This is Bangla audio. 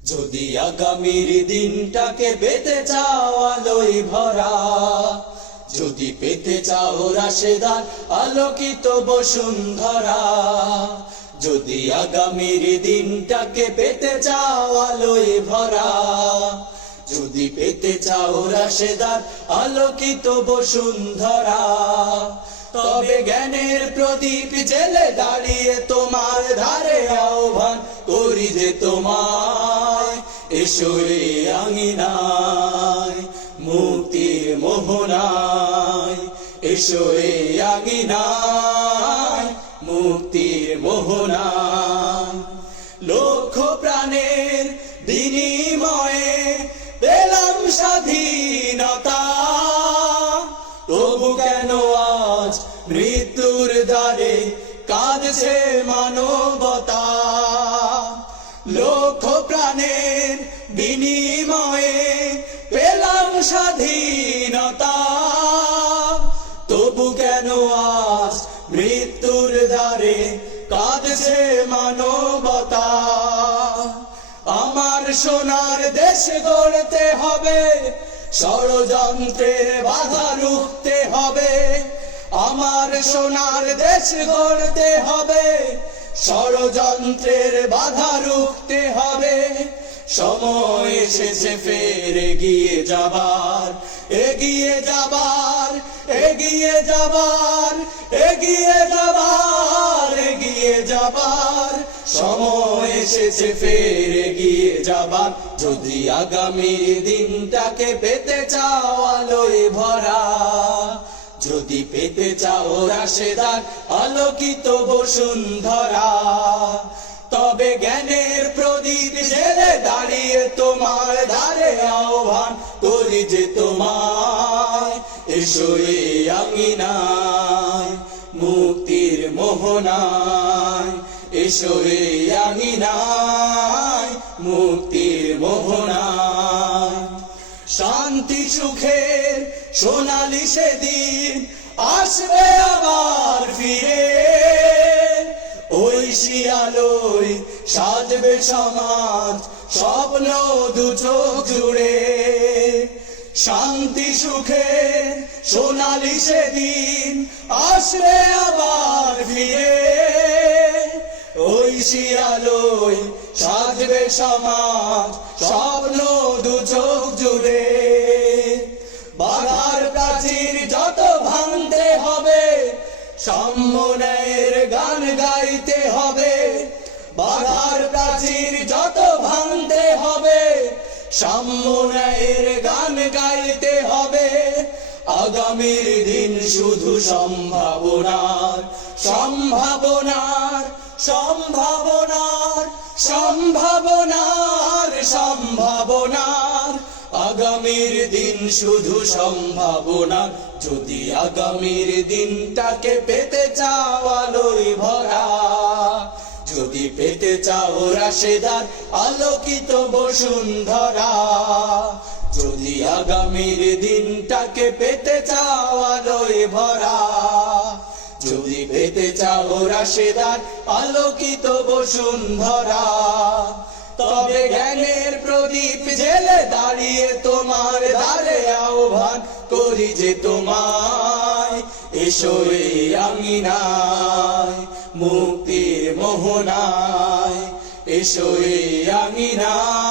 যদি আগামীর দিনটাকে পেতে চাও আলোয় ভরা, যদি পেতে চাও রাশেদার আলোকিত বসুন্ধরা, যদি আগামীর দিনটাকে পেতে চাও আলোয় ভরা, যদি পেতে চাও রাশেদার আলোকিত বসুন্ধরা, তবে জ্ঞানের প্রদীপ জেলে দাঁড়িয়ে তোমার ধারে আহ্বান করি যে তোমায়, এসো এই আঙিনায় মুক্তির মোহনায়, এসো এই আঙিনায় মুক্তির মোহনায়। লক্ষ প্রাণের বিনিময়ে পেলাম স্বাধীনতা, তবু কেন আজ মৃত্যুর দ্বারে কাঁদছে মানবতা। লক্ষ প্রাণের বিনিময়ে পেলাম স্বাধীনতা, তবু কেন আজ মৃত্যুর দ্বারে কাঁদছে মানবতা। আমার সোনার দেশ গড়তে হবে, ষড়যন্ত্রের বাধা রুখতে হবে। আমার সোনার দেশ গড়তে হবে, ষড়যন্ত্রের বাধা রুখতে হবে। সময় এসেছে ফের এগিয়ে যাবার, এগিয়ে যাবার, এগিয়ে যাবার, এগিয়ে যাবার, এগিয়ে যাবার। সময় এসেছে ফের এগিয়ে যাবার। যদি আগামীর দিনটাকে পেতে চাও আলোয় ভরা, যদি পেতে চাও রাশেদার আলোকিত বসুন্ধরা, তবে জ্ঞানের প্রদীপ জেলে দাঁড়িয়ে তোমার ধারে আহ্বান করি যে তোমায়, এসো এই আঙিনায় মুক্তির মোহনায়, এসো এই আঙিনায় মুক্তির মোহনায়। শান্তি সুখের সোনালি সেদিন আসবে আবার ফিরে, ওই শিয়ালোয় সাজবে সমাজ স্বপ্ন দু চোখ জুড়ে। শান্তি সুখের সোনালি সেদিন আসবে আবার ফিরে, ওই শিয়ালোয় সাজবে সমাজ স্বপ্ন দু চোখ জুড়ে। বাধার প্রাচীর যত ভাঙতে হবে, সম্মানের গান গাইতে হবে। বাধার প্রাচীর যত ভাঙতে হবে, সম্মানের গান গাইতে হবে। আগামীর দিন শুধু সম্ভাবনার, সম্ভাবনার, সম্ভাবনার, সম্ভাবনার, সম্ভাবনার। আগামীর দিন শুধু সম্ভাবনার। যদি আগামীর দিনটাকে পেতে চাও আলোয় ভরা, যদি পেতে চাও রাশেদার আলোকিত বসুন্ধরা, যদি আগামীর দিনটাকে পেতে চাও আলোয় ভরা, যদি পেতে চাও রাশেদার আলোকিত বসুন্ধরা, তবে জ্ঞানের প্রদীপ জেলে দাঁড়িয়ে তোমার দ্বারে আহ্বান করি যে তোমায়, এসো এই আঙিনায় মুক্তির মোহনায়, এসো এই আঙিনায়